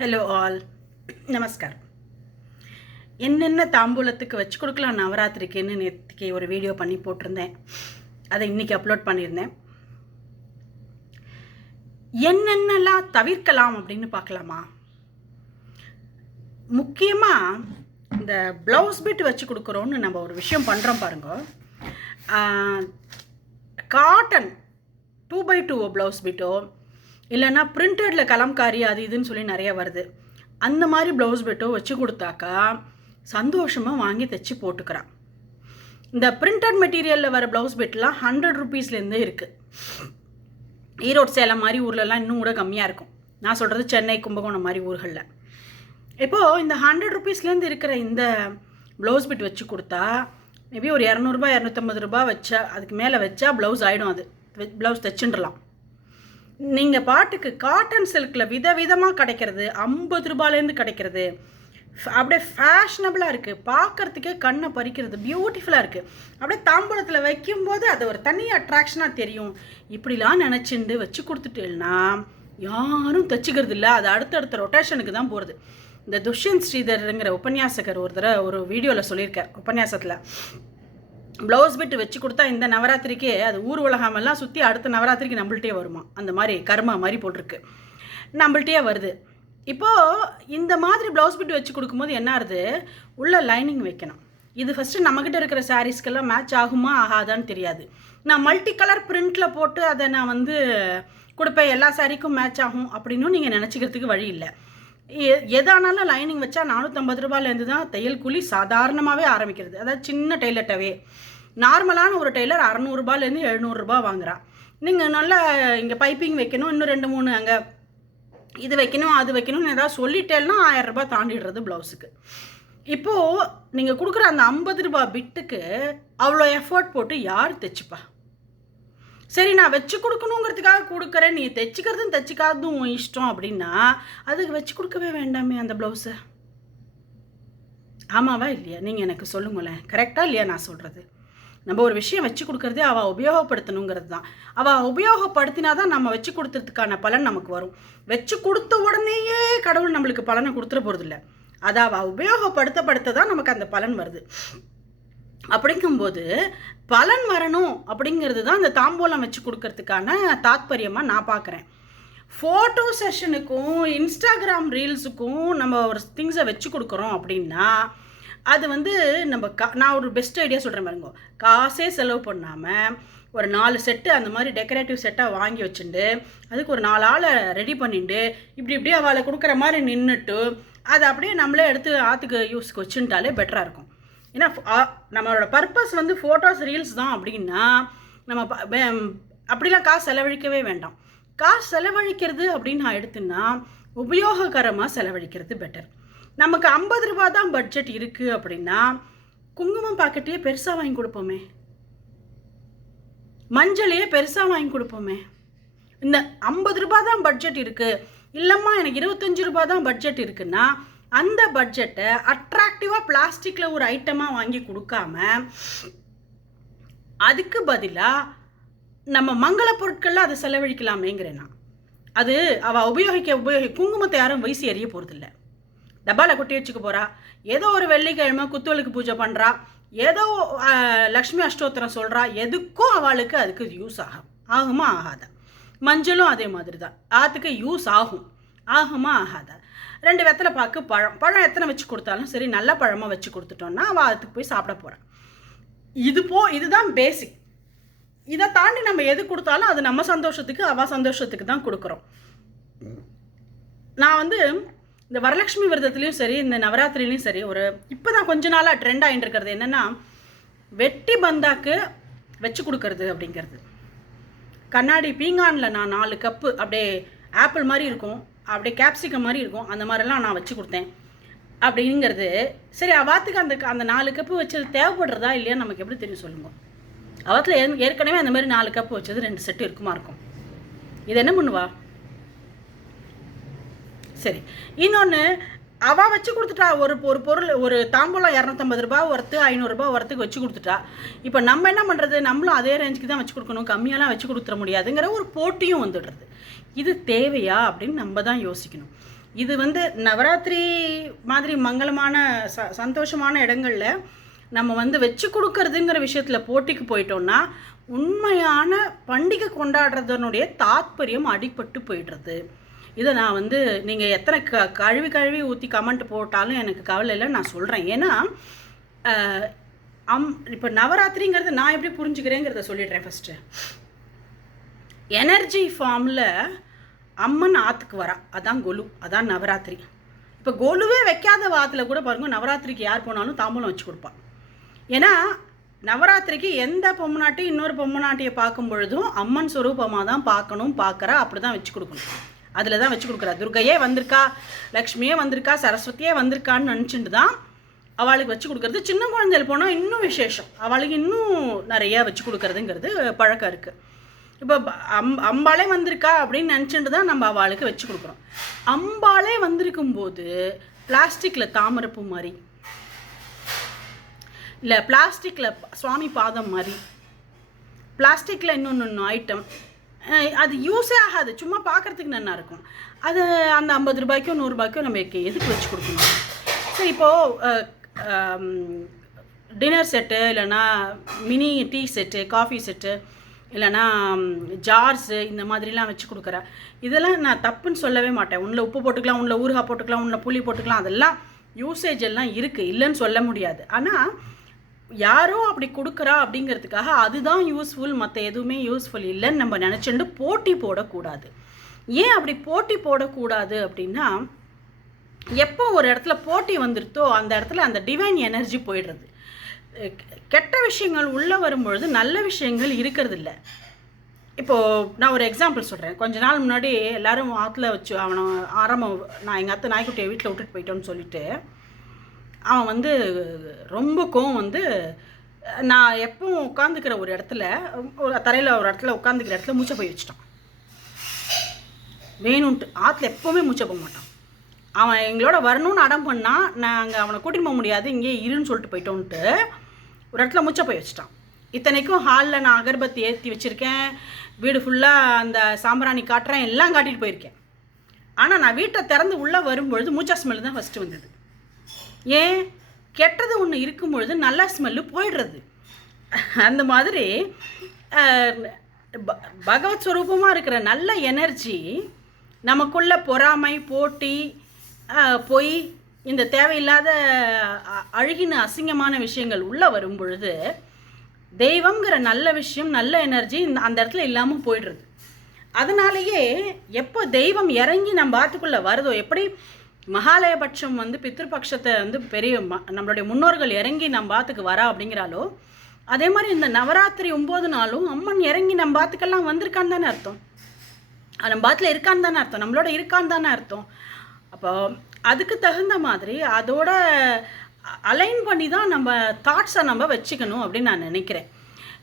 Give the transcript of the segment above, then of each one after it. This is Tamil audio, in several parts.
ஹலோ ஆல் நமஸ்காரம் என்னென்ன தாம்பூலத்துக்கு வச்சு கொடுக்கலாம் நவராத்திரிக்குன்னு நேற்றுக்கு ஒரு வீடியோ பண்ணி போட்டிருந்தேன் அதை இன்றைக்கி அப்லோட் பண்ணியிருந்தேன். என்னென்னலாம் தவிர்க்கலாம் அப்படின்னு பார்க்கலாமா? முக்கியமாக இந்த ப்ளவுஸ் பிட் வச்சு கொடுக்குறோன்னு நம்ம ஒரு விஷயம் பண்ணுறோம் பாருங்க. Cotton two by two blouse பிட்டோ இல்லைன்னா பிரிண்டடில் கலம்காரி அது இதுன்னு சொல்லி நிறைய வருது. அந்த மாதிரி ப்ளவுஸ் பெட்டோ வச்சு கொடுத்தாக்கா சந்தோஷமாக வாங்கி தைச்சி போட்டுக்கிறான். இந்த பிரிண்டட் மெட்டீரியலில் வர ப்ளவுஸ் பெட்லாம் ஹண்ட்ரட் ருபீஸ்லேருந்தே இருக்குது ஈரோடு சேலம் மாதிரி ஊர்லலாம் இன்னும் கூட கம்மியாக இருக்கும். நான் சொல்கிறது சென்னை கும்பகோணம் மாதிரி ஊர்களில். இப்போது இந்த ஹண்ட்ரட் ருபீஸ்லேருந்து இருக்கிற இந்த ப்ளவுஸ் பிட் வச்சு கொடுத்தா மேபி ஒரு இரநூறுபா இரநூத்தம்பது ரூபா வச்சா அதுக்கு மேலே வச்சா ப்ளவுஸ் ஆகிடும் அது. ப்ளவுஸ் தைச்சுன்றலாம். நீங்கள் பாட்டுக்கு காட்டன் சில்கில் விதவிதமாக கிடைக்கிறது ஐம்பது ரூபாலேருந்து கிடைக்கிறது. அப்படியே ஃபேஷனபிளாக இருக்குது பார்க்கறதுக்கே கண்ணை பறிக்கிறது. பியூட்டிஃபுல்லாக இருக்குது அப்படியே தாம்பூலத்தில் வைக்கும்போது அது ஒரு தனி அட்ராக்ஷனாக தெரியும். இப்படிலாம் நினச்சிண்டு வச்சு கொடுத்துட்டேன்னா யாரும் தச்சுக்கிறது இல்லை. அது அடுத்தடுத்த ரொட்டேஷனுக்கு தான் போகிறது இந்த துஷ்யந்த் ஸ்ரீதருங்கிற உபன்யாசகர் ஒரு தடவை ஒரு வீடியோவில் சொல்லியிருக்கார் உபன்யாசத்தில். ப்ளவுஸ் பிட்டு வச்சு கொடுத்தா இந்த நவராத்திரிக்கே அது ஊர் உலகமெல்லாம் சுற்றி அடுத்த நவராத்திரிக்கு நம்மள்ட்டே வருமா? அந்த மாதிரி கர்மா மாதிரி போட்டிருக்கு. நம்மள்ட்டே வருது. இப்போது இந்த மாதிரி ப்ளவுஸ் பிட் வச்சு கொடுக்கும்போது என்ன ஆகுது உள்ள லைனிங் வைக்கணும். இது ஃபஸ்ட்டு நம்மக்கிட்ட இருக்கிற சாரீஸ்க்கெல்லாம் மேட்ச் ஆகுமா ஆகாதான்னு தெரியாது. நான் மல்டி கலர் பிரிண்டில் போட்டு அதை நான் வந்து கொடுப்பேன். எல்லா சாரீக்கும் மேட்ச் ஆகும் அப்படின்னும் நீங்கள் நினச்சிக்கிறதுக்கு வழி இல்லை. எதானாலும் லைனிங் வச்சா நானூற்றம்பது ரூபாயிலேருந்து தான் தையல் கூலி சாதாரணமாகவே ஆரம்பிக்கிறது. அதாவது சின்ன டெய்லர்ட்டவே. நார்மலான ஒரு டெய்லர் அறநூறுபாலேருந்து எழுநூறுபா வாங்குறான் நீங்கள் நல்லா இங்கே பைப்பிங் வைக்கணும் இன்னும் ரெண்டு மூணு அங்கே இது வைக்கணும் அது வைக்கணும்னு ஏதாவது சொல்லிட்டேன்னா ஆயரரூபா தாண்டிடுறது ப்ளவுஸுக்கு இப்போது நீங்கள் கொடுக்குற அந்த ஐம்பது ரூபாய் பிட்டுக்கு அவ்வளோ எஃபோர்ட் போட்டு யார் தைச்சுப்பா? சரி நான் வச்சு கொடுக்கணுங்கிறதுக்காக கொடுக்குறேன். நீ தைச்சிக்கிறதும் தைச்சிக்காததும் உன் இஷ்டம் அப்படின்னா அதுக்கு வச்சு கொடுக்கவே வேண்டாமே அந்த ப்ளவுஸை ஆமாவா இல்லையா? நீங்கள் எனக்கு சொல்லுங்களேன். கரெக்டாக இல்லையா நான் சொல்கிறது நம்ம ஒரு விஷயம் வச்சு கொடுக்குறதே அவள் உபயோகப்படுத்தணுங்கிறது தான். அவள் உபயோகப்படுத்தினா தான் நம்ம வச்சு கொடுத்ததுக்கான பலன் நமக்கு வரும். வச்சு கொடுத்த உடனேயே கடவுள் நம்மளுக்கு பலனை கொடுத்துட போகிறதில்ல அதை அவள் உபயோகப்படுத்தப்படுத்த தான் நமக்கு அந்த பலன் வருது. அப்படிங்கும்போது பலன் வரணும் அப்படிங்கிறது தான் இந்த தாம்பூலம் வச்சு கொடுக்கறதுக்கான தாத்பரியமாக நான் பார்க்குறேன். ஃபோட்டோ செஷனுக்கும் இன்ஸ்டாகிராம் ரீல்ஸுக்கும் நம்ம ஒரு திங்ஸை வச்சு கொடுக்குறோம் அப்படின்னா அது வந்து நம்ம கா நான் ஒரு பெஸ்ட் ஐடியா சொல்கிறேன் பாருங்க. காசே செலவு பண்ணாமல் ஒரு நாலு செட்டு அந்த மாதிரி டெக்கரேட்டிவ் செட்டாக வாங்கி வச்சுட்டு அதுக்கு ஒரு நாலு ஆளை ரெடி பண்ணிட்டு இப்படி இப்படி அவளை கொடுக்குற மாதிரி நின்றுட்டு அதை அப்படியே நம்மளே எடுத்து ஆற்றுக்கு யூஸ்க்கு வச்சுட்டாலே பெட்டராக இருக்கும். ஏன்னா நம்மளோட பர்பஸ் வந்து ஃபோட்டோஸ் ரீல்ஸ் தான் அப்படின்னா நம்ம அப்படிலாம் காசு செலவழிக்கவே வேண்டாம். காசு செலவழிக்கிறது அப்படின்னு நான் எடுத்தேன்னா உபயோககரமாக செலவழிக்கிறது பெட்டர் நமக்கு ஐம்பது ரூபா தான் பட்ஜெட் இருக்குது அப்படின்னா குங்குமம் பாக்கெட்டையே பெருசாக வாங்கி கொடுப்போமே. மஞ்சளையே பெருசாக வாங்கி கொடுப்போமே. இந்த ஐம்பது ரூபா தான் பட்ஜெட் இருக்குது இல்லைம்மா எனக்கு இருபத்தஞ்சி ரூபா தான் பட்ஜெட் இருக்குன்னா அந்த பட்ஜெட்டை அட்ராக்டிவாக பிளாஸ்டிக்கில் ஒரு ஐட்டமாக வாங்கி கொடுக்காம அதுக்கு பதிலாக நம்ம மங்கள பொருட்களில் அதை செலவழிக்கலாமேங்கிறேன் நான் அது அவள் உபயோகிக்க உபயோகி குங்குமத்தை யாரும் வயசு எறிய போகிறதில்ல டப்பால கொட்டி வச்சுக்க போகிறா ஏதோ ஒரு வெள்ளிக்கிழமை குத்துவலுக்கு பூஜை பண்ணுறா ஏதோ லக்ஷ்மி அஷ்டோத்திரம் சொல்கிறா எதுக்கும் அவளுக்கு அதுக்கு யூஸ் ஆகும் ஆகுமா ஆகாதா. மஞ்சளும் அதே மாதிரி தான் ஆற்றுக்கு யூஸ் ஆகும். ஆகுமா ஆகாத. ரெண்டு வெத்தலை பாக்கு பழம். பழம் எத்தனை வச்சு கொடுத்தாலும் சரி நல்ல பழமாக வச்சு கொடுத்துட்டோம்னா அவள் அதுக்கு போய் சாப்பிட போகிறான் இது போ இதுதான் பேசிக் இதை தாண்டி நம்ம எது கொடுத்தாலும் அது நம்ம சந்தோஷத்துக்கு அவள் சந்தோஷத்துக்கு தான் கொடுக்குறோம். நான் வந்து இந்த வரலட்சுமி விரதத்துலேயும் சரி இந்த நவராத்திரிலையும் சரி ஒரு இப்போ தான் கொஞ்ச நாளாக ட்ரெண்ட் ஆகிட்டு இருக்கிறது என்னென்னா வெட்டி பந்தாக்கு வச்சு கொடுக்கறது அப்படிங்கிறது. கண்ணாடி பீங்கானில் நான் நாலு கப்பு அப்படியே ஆப்பிள் மாதிரி இருக்கும். அப்படியே கேப்சிகம் மாதிரி இருக்கும். அந்த மாதிரிலாம் நான் வச்சு கொடுத்தேன். அப்படிங்கிறது சரி அவாத்துக்கு அந்த அந்த நாலு கப்பு வச்சது தேவைப்படுறதா இல்லையா? நமக்கு எப்படி தெரியும் சொல்லுங்க. அவத்தில் ஏற்கனவே அந்த மாதிரி நாலு கப்பு வச்சது ரெண்டு செட்டு இருக்குமா இருக்கும். இது என்ன பண்ணுவா? சரி. இன்னொன்று அவள் வச்சு கொடுத்துட்டா ஒரு ஒரு பொருள் ஒரு தாம்பூலம் இரநூத்தம்பது ரூபா ஒருத்து ஐநூறுரூபா ஒருத்துக்கு வச்சு கொடுத்துட்டா இப்போ நம்ம என்ன பண்ணுறது நம்மளும் அதே ரேஞ்சுக்கு தான் வச்சு கொடுக்கணும். கம்மியாலாம் வச்சு கொடுத்துட முடியாதுங்கிற ஒரு போட்டியும் வந்துடுறது. இது தேவையா அப்படின்னு நம்ம தான் யோசிக்கணும். இது வந்து நவராத்திரி மாதிரி மங்களமான ச சந்தோஷமான இடங்களில் நம்ம வந்து வச்சு கொடுக்கறதுங்கிற விஷயத்தில் போட்டிக்கு போயிட்டோம்னா உண்மையான பண்டிகை கொண்டாடுறதனுடைய தாத்பரியம் அடிபட்டு போயிடுறது. இதை நான் வந்து நீங்கள் எத்தனை க கழுவி கழுவி ஊற்றி கமெண்ட் போட்டாலும் எனக்கு கவலை இல்லை நான் சொல்கிறேன் ஏன்னா அம் இப்போ நவராத்திரிங்கிறது நான் எப்படி புரிஞ்சுக்கிறேங்கிறத சொல்லிடுறேன் ஃபஸ்ட்டு எனர்ஜி ஃபார்மில் அம்மன் ஆற்றுக்கு வரா. அதான் கொலு. அதான் நவராத்திரி. இப்போ கொலுவே வைக்காத வாத்தில் கூட பாருங்க நவராத்திரிக்கு யார் போனாலும் தாம்பூலம் வச்சு கொடுப்பான் ஏன்னா நவராத்திரிக்கு எந்த பொம்மநாட்டி இன்னொரு பொம்மநாட்டியை பார்க்கும் பொழுதும் அம்மன் சுரூபமாக தான் பார்க்கணும் பார்க்குறா அப்படி தான் வச்சு கொடுக்கணும். அதில் தான் வச்சு கொடுக்குறா. துர்கையே வந்திருக்கா லக்ஷ்மியே வந்திருக்கா சரஸ்வதியே வந்திருக்கான்னு நினச்சிட்டு தான் அவளுக்கு வச்சு கொடுக்கறது. சின்ன குழந்தைகள் போனால் இன்னும் விசேஷம். அவளுக்கு இன்னும் நிறையா வச்சு கொடுக்குறதுங்கிறது பழக்கம் இருக்குது இப்போ அம் அம்பாளே வந்திருக்கா அப்படின்னு நினச்சிட்டு தான் நம்ம அவளுக்கு வச்சு கொடுக்குறோம். அம்பாளே வந்திருக்கும் போது பிளாஸ்டிக்கில் தாமரைப்பூ மாதிரி இல்லை பிளாஸ்டிக்கில் சுவாமி பாதம் மாதிரி பிளாஸ்டிக்கில் இன்னொன்று ஐட்டம் அது யூஸே ஆகாது. சும்மா பார்க்குறதுக்கு நல்லா இருக்கும். அது அந்த ஐம்பது ரூபாய்க்கோ நூறுரூபாய்க்கோ நம்ம எதுக்கு எதுக்கு வச்சு கொடுக்கணும்? சரி இப்போது டின்னர் செட்டு இல்லைன்னா mini tea set coffee set இல்லைன்னா ஜார்ஸு இந்த மாதிரிலாம் வச்சு கொடுக்குறேன் இதெல்லாம் நான் தப்புன்னு சொல்லவே மாட்டேன். உன்னில் உப்பு போட்டுக்கலாம் உன்னில் ஊறுகாய் போட்டுக்கலாம் உன்னில் புளி போட்டுக்கலாம் அதெல்லாம் யூசேஜ் எல்லாம் இருக்குது இல்லைன்னு சொல்ல முடியாது. ஆனால் யாரோ அப்படி கொடுக்குறா அப்படிங்கிறதுக்காக அதுதான் யூஸ்ஃபுல் மற்ற எதுவுமே யூஸ்ஃபுல் இல்லைன்னு நம்ம நினச்சிட்டு போட்டி போடக்கூடாது. ஏன் அப்படி போட்டி போடக்கூடாது அப்படின்னா எப்போ ஒரு இடத்துல போட்டி வந்துருத்தோ அந்த இடத்துல அந்த டிவைன் எனர்ஜி போயிடுறது. கெட்ட விஷயங்கள் உள்ளே வரும்பொழுது நல்ல விஷயங்கள் இருக்கிறதில்ல. இப்போது நான் ஒரு எக்ஸாம்பிள் சொல்கிறேன் கொஞ்ச நாள் முன்னாடி எல்லோரும் ஆற்றுல வச்சு அவனை ஆரம்பம் நான் எங்கள் அத்தை நாய்க்குட்டியை வீட்டில் விட்டுட்டு போயிட்டோன்னு சொல்லிட்டு அவன் வந்து ரொம்ப கோவம் வந்து நான் எப்பவும் உட்காந்துக்கிற ஒரு இடத்துல ஒரு தரையில் ஒரு இடத்துல உட்காந்துக்கிற இடத்துல மூச்சை போய் வச்சுட்டான். வேணும்ன்ட்டு ஆற்றுல எப்போவுமே மூச்சை போக மாட்டான். அவன் எங்களோட வரணும்னு அடம் பண்ணால் நாங்கள் அவனை கூட்டின்னு போக முடியாது இங்கே இருன்னு சொல்லிட்டு போயிட்டோன்ட்டு ஒரு இடத்துல முச்சை போய் வச்சுட்டான். இத்தனைக்கும் ஹாலில் நான் அகர்பத்தி ஏற்றி வச்சுருக்கேன் வீடு ஃபுல்லாக அந்த சாம்பிராணி காட்டுறேன் எல்லாம் காட்டிகிட்டு போயிருக்கேன். ஆனால் நான் வீட்டை திறந்து உள்ளே வரும்பொழுது மூச்சா ஸ்மெல் தான் ஃபஸ்ட்டு வந்தது. ஏன்? கெட்டது ஒன்று இருக்கும் பொழுது நல்ல ஸ்மெல்லு போயிடுறது. அந்த மாதிரி ப- பகவத் ஸ்வரூபமாக இருக்கிற நல்ல எனர்ஜி நமக்குள்ள பொறாமை போட்டி போய் இந்த தேவையில்லாத அ- அழுகின அசிங்கமான விஷயங்கள் உள்ளே வரும் பொழுது தெய்வங்கிற நல்ல விஷயம் நல்ல எனர்ஜி இந்த அந்த இடத்துல இல்லாமல் போயிடுறது. அதனாலேயே எப்போ தெய்வம் இறங்கி நம்ம பாத்துக்குள்ளே வருதோ எப்படி மகாலயபட்சம் வந்து பித்ருபக்ஷத்தை வந்து பெரிய ம- நம்மளுடைய முன்னோர்கள் இறங்கி நம்ம பாத்துக்கு வரா அப்படிங்கிறாலோ அதே மாதிரி இந்த நவராத்திரி ஒம்பது நாளும் அம்மன் இறங்கி நம்ம பாத்துக்கெல்லாம் வந்திருக்கான்னு தானே அர்த்தம். நம்ம பாத்தில் இருக்கான்னு தானே அர்த்தம். நம்மளோட இருக்கான்னு தானே அர்த்தம். அப்போ அதுக்கு தகுந்த மாதிரி அதோட அலைன் பண்ணி தான் நம்ம தாட்ஸை நம்ம வச்சுக்கணும் அப்படின்னு நான் நினைக்கிறேன்.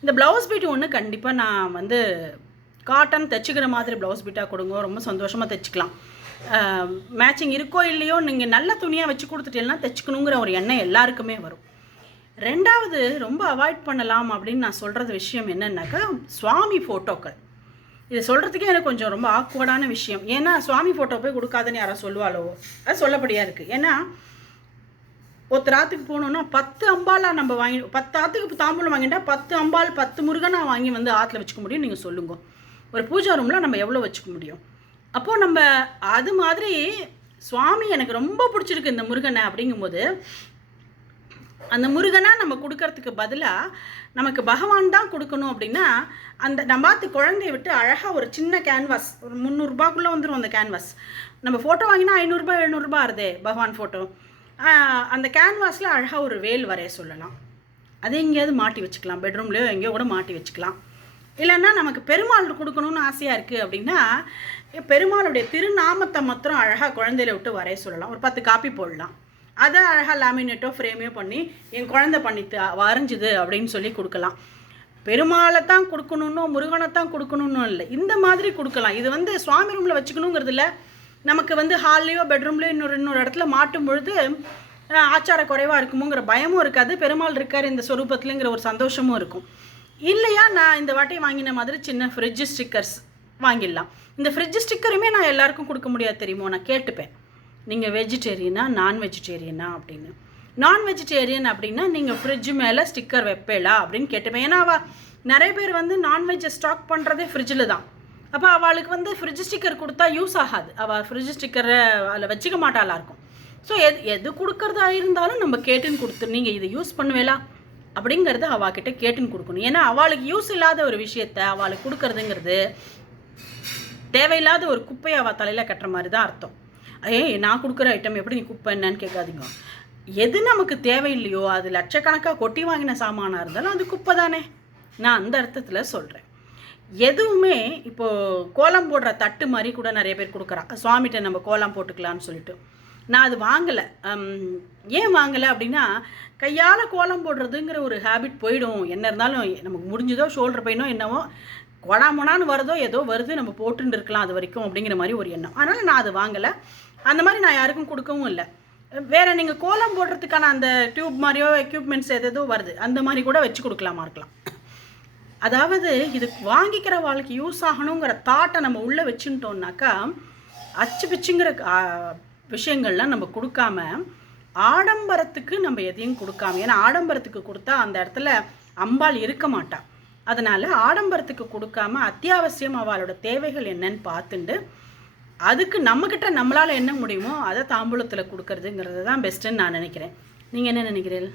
இந்த ப்ளவுஸ் பீட் ஒன்று கண்டிப்பாக நான் வந்து காட்டன் தைச்சிக்கிற மாதிரி ப்ளவுஸ் பீட்டாக கொடுங்க ரொம்ப சந்தோஷமாக தைச்சிக்கலாம். மேட்சிங் இருக்கோ இல்லையோ நீங்கள் நல்ல துணியாக வச்சு கொடுத்துட்டீங்கன்னா தைச்சிக்கணுங்கிற ஒரு எண்ணம் எல்லாருக்குமே வரும். ரெண்டாவது ரொம்ப அவாய்ட் பண்ணலாம் அப்படின்னு நான் சொல்கிறது விஷயம் என்னென்னாக்கா சுவாமி ஃபோட்டோக்கள் இதை சொல்கிறதுக்கே எனக்கு கொஞ்சம் ரொம்ப ஆக்வர்டான விஷயம். ஏன்னா சுவாமி ஃபோட்டோ போய் கொடுக்காதுன்னு யாரோ சொல்லுவாளோ? அது சொல்லப்படியாக இருக்குது ஏன்னா ஒருத்தர் ஆற்றுக்கு போகணுன்னா பத்து அம்பாலாக நம்ம வாங்கி பத்து ஆற்றுக்கு தாம்பூலம் வாங்கிட்டா பத்து அம்பாள் பத்து முருகனா வாங்கி வந்து ஆற்றுல வச்சுக்க முடியும் நீங்கள் சொல்லுங்க. ஒரு பூஜா ரூமில் நம்ம எவ்வளோ வச்சுக்க முடியும்? அப்போது நம்ம அது மாதிரி சுவாமி எனக்கு ரொம்ப பிடிச்சிருக்கு இந்த முருகனை அப்படிங்கும்போது அந்த முருகனாக நம்ம கொடுக்கறதுக்கு பதிலாக நமக்கு பகவான் தான் கொடுக்கணும் அப்படின்னா அந்த நம்பாத்து குழந்தைய விட்டு அழகாக ஒரு சின்ன கேன்வாஸ் ஒரு முந்நூறுரூபாக்குள்ளே வந்துடும் அந்த கேன்வாஸ் நம்ம ஃபோட்டோ வாங்கினா ஐநூறுரூபா எழுநூறுபா ஆறுதே பகவான் ஃபோட்டோ அந்த கேன்வாஸில் அழகாக ஒரு வேல் வரைய சொல்லலாம். அதை எங்கேயாவது மாட்டி வச்சுக்கலாம். பெட்ரூம்லேயோ எங்கேயோ கூட மாட்டி வச்சுக்கலாம். இல்லைன்னா நமக்கு பெருமாள் கொடுக்கணும்னு ஆசையாக இருக்குது அப்படின்னா பெருமாளுடைய திருநாமத்தை மாத்திரம் அழகாக குழந்தையில விட்டு வரைய சொல்லலாம். ஒரு பத்து காப்பி போடலாம். அதை அழகாக லேமினேட்டோ ஃப்ரேமே பண்ணி என் குழந்தை பண்ணி த- வரைஞ்சுது அப்படின்னு சொல்லி கொடுக்கலாம். பெருமாளை தான் கொடுக்கணுன்னோ முருகனை தான் கொடுக்கணுன்னு இல்லை இந்த மாதிரி கொடுக்கலாம். இது வந்து சுவாமி ரூமில் வச்சுக்கணுங்கிறது இல்லை. நமக்கு வந்து ஹால்லையோ பெட்ரூம்லேயோ இன்னொரு இன்னொரு இடத்துல மாட்டும் பொழுது ஆச்சார குறைவாக இருக்குமோங்கிற பயமும் இருக்காது. பெருமாள் இருக்கார் இந்த ஸ்வரூபத்துலங்கிற ஒரு சந்தோஷமும் இருக்கும். இல்லையா நான் இந்த வாட்டி வாங்கின மாதிரி சின்ன ஃப்ரிட்ஜ் ஸ்டிக்கர்ஸ் வாங்கிடலாம். இந்த ஃப்ரிட்ஜ் ஸ்டிக்கருமே நான் எல்லாருக்கும் கொடுக்க முடியாது தெரியுமோ? நான் கேட்டுப்பேன். நீங்கள் வெஜிடேரியனா நான் வெஜிடேரியனா அப்படின்னு. நான் வெஜிடேரியன் அப்படின்னா நீங்கள் ஃப்ரிட்ஜ் மேலே ஸ்டிக்கர் வைப்பேலா அப்படின்னு கேட்டுப்பேன் ஏன்னா அவள் நிறைய பேர் வந்து நான்வெஜ்ஜை ஸ்டாக் பண்ணுறதே ஃப்ரிட்ஜில் தான். அப்போ அவளுக்கு வந்து ஃப்ரிட்ஜ் ஸ்டிக்கர் கொடுத்தா யூஸ் ஆகாது. அவள் ஃப்ரிட்ஜ் ஸ்டிக்கரை அதில் வச்சுக்க மாட்டாளா இருக்கும் ஸோ எது எது கொடுக்கறதா இருந்தாலும் நம்ம கேட்டுன்னு கொடுத்து நீங்கள் இதை யூஸ் பண்ணுவேலா அப்படிங்கிறத அவகிட்ட கேட்டுன்னு கொடுக்கணும். ஏன்னா அவளுக்கு யூஸ் இல்லாத ஒரு விஷயத்த அவளுக்கு கொடுக்கறதுங்கிறது தேவையில்லாத ஒரு குப்பையை அவள் தலையில் கட்டுற மாதிரி தான் அர்த்தம். ஏய் நான் கொடுக்குற ஐட்டம் எப்படி நீ குப்பை என்னன்னு கேட்காதீங்க. எது நமக்கு தேவையில்லையோ அது லட்சக்கணக்காக கொட்டி வாங்கின சாமானாக இருந்தாலும் அது குப்பை தானே நான் அந்த அர்த்தத்தில் சொல்கிறேன் எதுவுமே இப்போது கோலம் போடுற தட்டு மாதிரி கூட நிறைய பேர் கொடுக்குறான் சுவாமிகிட்ட நம்ம கோலம் போட்டுக்கலான்னு சொல்லிட்டு. நான் அது வாங்கலை. ஏன் வாங்கலை அப்படின்னா கையால் கோலம் போடுறதுங்கிற ஒரு ஹேபிட் போயிடும். என்ன இருந்தாலும் நமக்கு முடிஞ்சதோ ஷோல்டர் பெயினோ என்னவோ கொடாமொனான்னு வருதோ ஏதோ வருது நம்ம போட்டுன்னு இருக்கலாம் அது வரைக்கும் அப்படிங்கிற மாதிரி ஒரு எண்ணம். அதனால் நான் அது வாங்கலை. அந்த மாதிரி நான் யாருக்கும் கொடுக்கவும் இல்லை. வேறு நீங்கள் கோலம் போடுறதுக்கான அந்த டியூப் மாதிரியோ எக்யூப்மெண்ட்ஸ் எதோ வருது. அந்த மாதிரி கூட வச்சு கொடுக்கலாமா இருக்கலாம். அதாவது இது வாங்கிக்கிற வாழ்க்கை யூஸ் ஆகணுங்கிற தாட்டை நம்ம உள்ளே வச்சுட்டோம்னாக்கா அச்சு பிச்சுங்கிற விஷயங்கள்லாம் நம்ம கொடுக்காம ஆடம்பரத்துக்கு நம்ம எதையும் கொடுக்காம ஏன்னா ஆடம்பரத்துக்கு கொடுத்தா அந்த இடத்துல அம்பாள் இருக்க மாட்டாள் அதனால் ஆடம்பரத்துக்கு கொடுக்காம அத்தியாவசியம் அவளோட தேவைகள் என்னன்னு பார்த்துண்டு அதுக்கு நம்மக்கிட்ட நம்மளால் என்ன முடியுமோ அதை தாம்பூலத்தில் கொடுக்கறதுங்கிறது தான் பெஸ்ட்டுன்னு நான் நினைக்கிறேன். நீங்கள் என்ன நினைக்கிறீர்கள்?